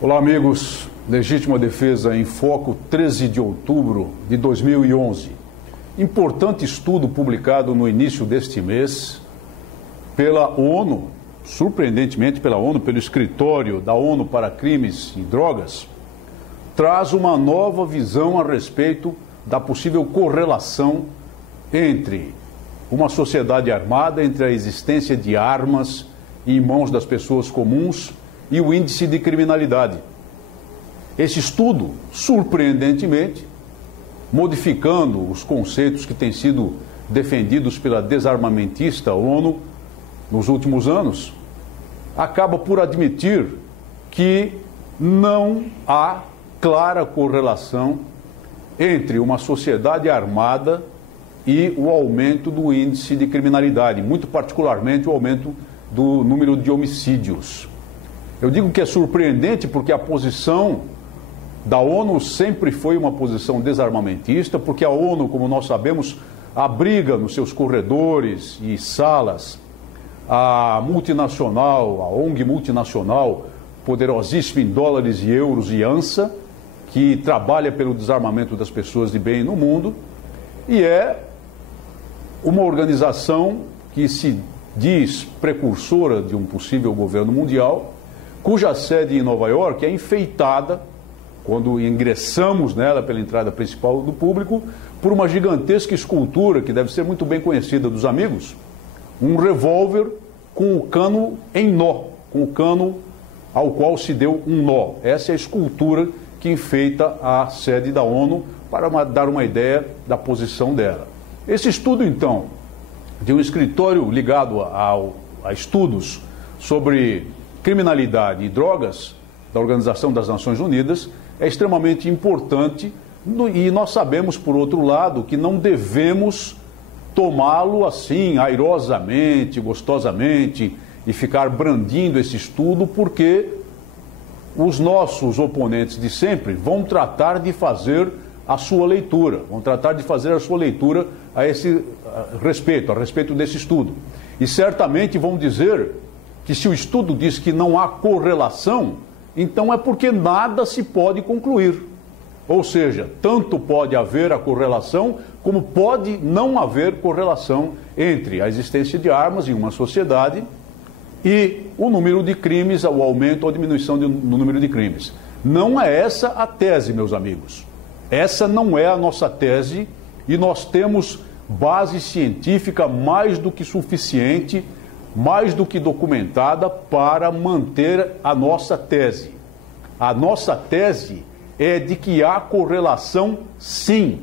Olá, amigos. Legítima Defesa em Foco, 13 de outubro de 2011. Importante estudo publicado no início deste mês pela ONU, surpreendentemente pela ONU, pelo escritório da ONU para Crimes e Drogas, traz uma nova visão a respeito da possível correlação entre uma sociedade armada, entre a existência de armas em mãos das pessoas comuns e o índice de criminalidade. Esse estudo, surpreendentemente, modificando os conceitos que têm sido defendidos pela desarmamentista ONU nos últimos anos, acaba por admitir que não há clara correlação entre uma sociedade armada e o aumento do índice de criminalidade, muito particularmente o aumento do número de homicídios. Eu digo que é surpreendente porque a posição da ONU sempre foi uma posição desarmamentista, porque a ONU, como nós sabemos, abriga nos seus corredores e salas a multinacional, a ONG multinacional, poderosíssima em dólares e euros e ANSA, que trabalha pelo desarmamento das pessoas de bem no mundo, e é uma organização que se diz precursora de um possível governo mundial, cuja sede em Nova York é enfeitada, quando ingressamos nela pela entrada principal do público, por uma gigantesca escultura que deve ser muito bem conhecida dos amigos, um revólver com o cano em nó, com o cano ao qual se deu um nó. Essa é a escultura que enfeita a sede da ONU para dar uma ideia da posição dela. Esse estudo, então, de um escritório ligado a estudos sobre criminalidade e drogas da Organização das Nações Unidas, é extremamente importante e nós sabemos, por outro lado, que não devemos tomá-lo assim, airosamente, gostosamente e ficar brandindo esse estudo, porque os nossos oponentes de sempre vão tratar de fazer a sua leitura, a esse respeito, a respeito desse estudo. E certamente vão dizer que se o estudo diz que não há correlação, então é porque nada se pode concluir. Ou seja, tanto pode haver a correlação, como pode não haver correlação entre a existência de armas em uma sociedade e o número de crimes, o aumento ou a diminuição no número de crimes. Não é essa a tese, meus amigos. Essa não é a nossa tese e nós temos base científica mais do que suficiente, mais do que documentada para manter a nossa tese. A nossa tese é de que há correlação, sim,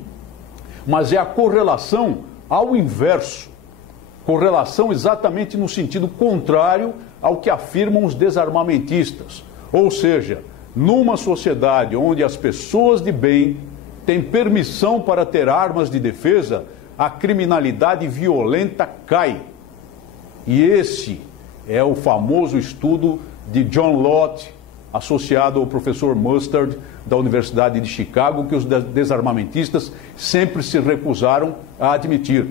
mas é a correlação ao inverso. Correlação exatamente no sentido contrário ao que afirmam os desarmamentistas. Ou seja, numa sociedade onde as pessoas de bem têm permissão para ter armas de defesa, a criminalidade violenta cai. E esse é o famoso estudo de John Lott, associado ao professor Mustard, da Universidade de Chicago, que os desarmamentistas sempre se recusaram a admitir.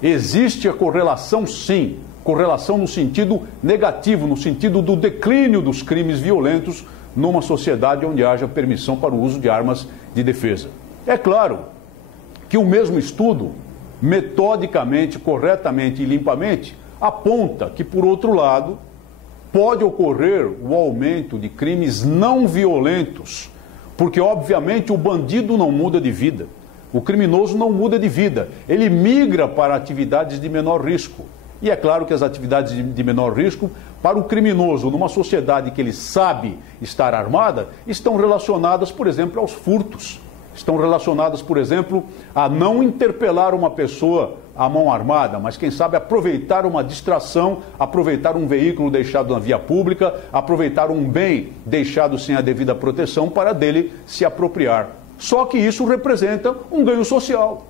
Existe a correlação, sim, correlação no sentido negativo, no sentido do declínio dos crimes violentos numa sociedade onde haja permissão para o uso de armas de defesa. É claro que o mesmo estudo, metodicamente, corretamente e limpamente, aponta que, por outro lado, pode ocorrer o aumento de crimes não violentos, porque, obviamente, o bandido não muda de vida, o criminoso não muda de vida, ele migra para atividades de menor risco. E é claro que as atividades de menor risco, para o criminoso, numa sociedade que ele sabe estar armada, estão relacionadas, por exemplo, aos furtos. Estão relacionadas, por exemplo, a não interpelar uma pessoa à mão armada, mas quem sabe aproveitar uma distração, aproveitar um veículo deixado na via pública, aproveitar um bem deixado sem a devida proteção para dele se apropriar. Só que isso representa um ganho social.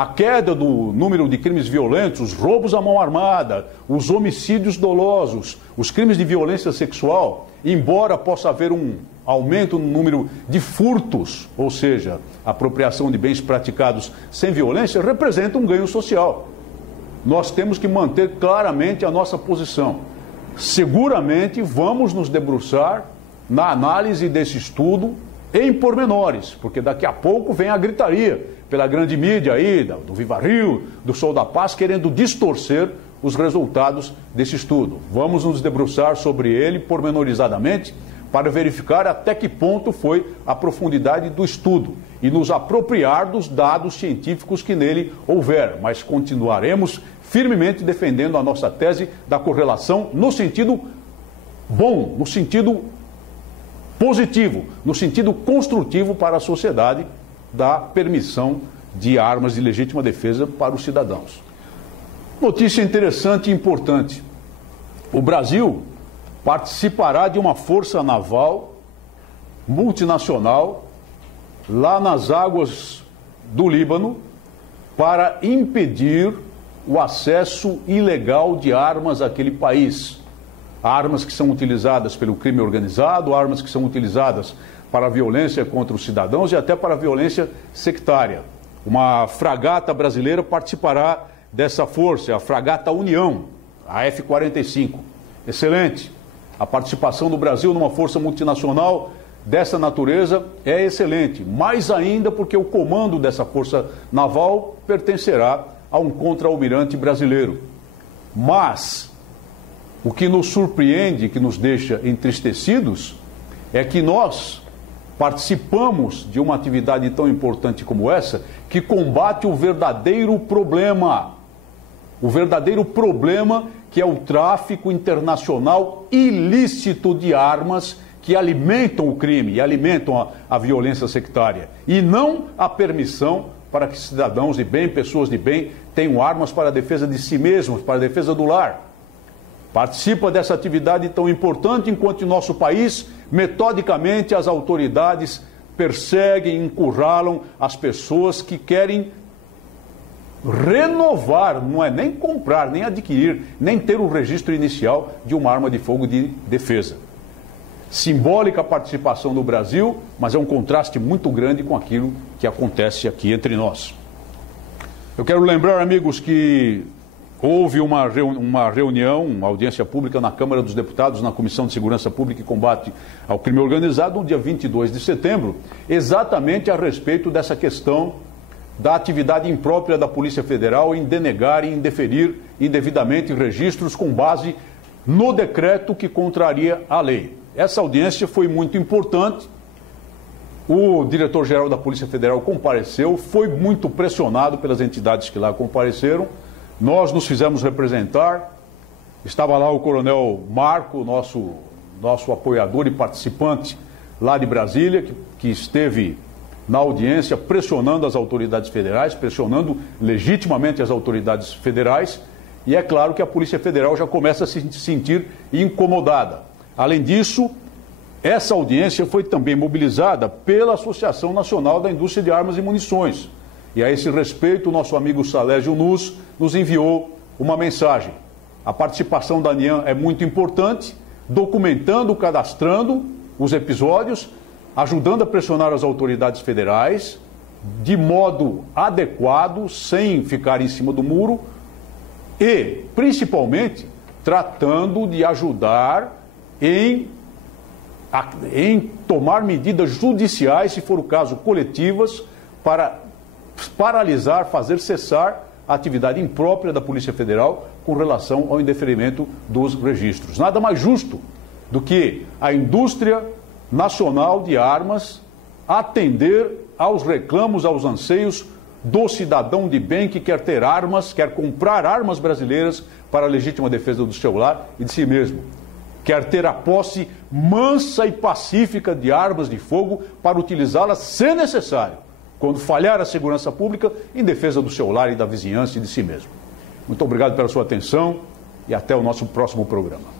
a queda do número de crimes violentos, os roubos à mão armada, os homicídios dolosos, os crimes de violência sexual, embora possa haver um aumento no número de furtos, ou seja, apropriação de bens praticados sem violência, representa um ganho social. Nós temos que manter claramente a nossa posição. Seguramente vamos nos debruçar na análise desse estudo em pormenores, porque daqui a pouco vem a gritaria pela grande mídia aí, do Viva Rio, do Sol da Paz, querendo distorcer os resultados desse estudo. Vamos nos debruçar sobre ele pormenorizadamente para verificar até que ponto foi a profundidade do estudo e nos apropriar dos dados científicos que nele houver, mas continuaremos firmemente defendendo a nossa tese da correlação no sentido bom, no sentido positivo, no sentido construtivo para a sociedade da permissão de armas de legítima defesa para os cidadãos. Notícia interessante e importante. O Brasil participará de uma força naval multinacional lá nas águas do Líbano para impedir o acesso ilegal de armas àquele país. Armas que são utilizadas pelo crime organizado, armas que são utilizadas para a violência contra os cidadãos e até para a violência sectária. Uma fragata brasileira participará dessa força, a fragata União, a F-45. Excelente. A participação do Brasil numa força multinacional dessa natureza é excelente, mais ainda porque o comando dessa força naval pertencerá a um contra-almirante brasileiro. Mas o que nos surpreende, que nos deixa entristecidos, é que nós participamos de uma atividade tão importante como essa, que combate o verdadeiro problema. O verdadeiro problema que é o tráfico internacional ilícito de armas que alimentam o crime e alimentam a violência sectária. E não a permissão para que cidadãos de bem, pessoas de bem, tenham armas para a defesa de si mesmos, para a defesa do lar. Participa dessa atividade tão importante enquanto em nosso país, metodicamente, as autoridades perseguem, encurralam as pessoas que querem renovar, não é nem comprar, nem adquirir, nem ter o registro inicial de uma arma de fogo de defesa. Simbólica a participação do Brasil, mas é um contraste muito grande com aquilo que acontece aqui entre nós. Eu quero lembrar, amigos, que houve uma reunião, uma audiência pública na Câmara dos Deputados, na Comissão de Segurança Pública e Combate ao Crime Organizado, no dia 22 de setembro, exatamente a respeito dessa questão da atividade imprópria da Polícia Federal em denegar e em deferir indevidamente registros com base no decreto que contraria a lei. Essa audiência foi muito importante. O diretor-geral da Polícia Federal compareceu, foi muito pressionado pelas entidades que lá compareceram. Nós nos fizemos representar. Estava lá o coronel Marco, nosso apoiador e participante lá de Brasília, que esteve na audiência pressionando as autoridades federais, pressionando legitimamente as autoridades federais. E é claro que a Polícia Federal já começa a se sentir incomodada. Além disso, essa audiência foi também mobilizada pela Associação Nacional da Indústria de Armas e Munições. E a esse respeito, o nosso amigo Salésio Nus nos enviou uma mensagem. A participação da ANIAM é muito importante, documentando, cadastrando os episódios, ajudando a pressionar as autoridades federais de modo adequado, sem ficar em cima do muro e, principalmente, tratando de ajudar em tomar medidas judiciais, se for o caso, coletivas, para paralisar, fazer cessar a atividade imprópria da Polícia Federal com relação ao indeferimento dos registros. Nada mais justo do que a indústria nacional de armas atender aos reclamos, aos anseios do cidadão de bem que quer ter armas, quer comprar armas brasileiras para a legítima defesa do seu lar e de si mesmo. Quer ter a posse mansa e pacífica de armas de fogo para utilizá-las se necessário, quando falhar a segurança pública, em defesa do seu lar e da vizinhança e de si mesmo. Muito obrigado pela sua atenção e até o nosso próximo programa.